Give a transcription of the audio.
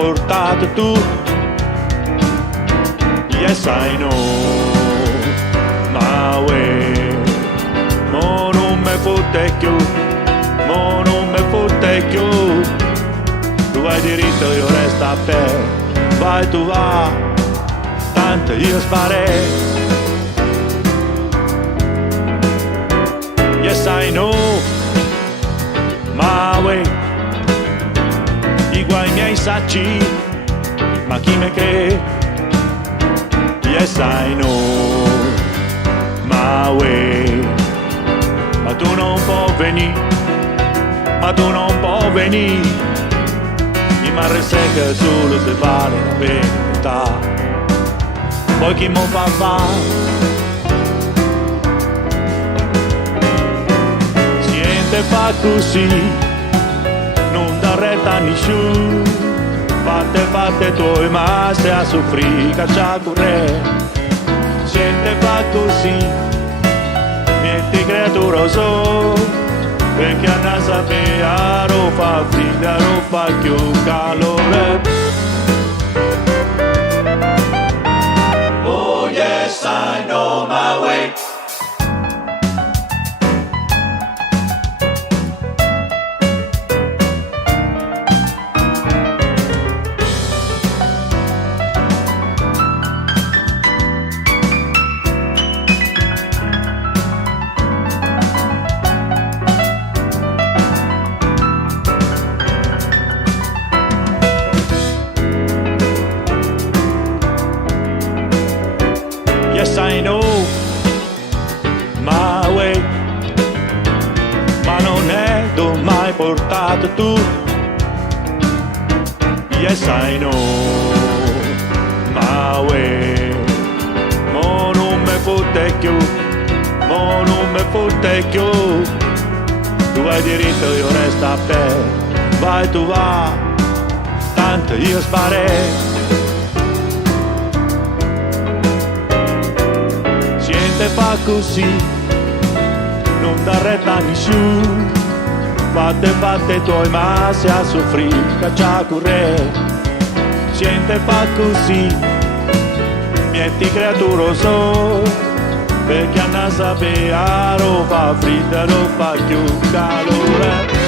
portato tu. Yes I know my way. Mo non me fotte più, mo non me fotte più. Tu hai diritto, io resto a te. Vai tu va, tanto io sparei. Yes I know my way. I guai miei sacci, ma chi me crede? Yes I know my way. Ma tu non puoi venire, ma tu non puoi venire. Mi marre secca solo se vale la pena. Poi chi mo fa fare? Siente fa così, non dà retta a nessuno. Fatte tuoi ma se a soffrire caccia corre. Siente fa così, metti creatura so, perché a non sapere lo fa freddo, lo fa più calore. Oh yes I know my way. Yes I know my way. Ma non è dove mai portato tu. Yes I know my way. Mo non me fotte più, mo non me fotte più. Tu hai diritto, io resto a te. Vai tu va, tanto io sparei. Fa così, non dà retta a nessuno. Fatte tuoi ma se a soffrire caccia corre. Siente fa così, metti creatura so, perché a non sapere lo fa freddo, lo fa più calore.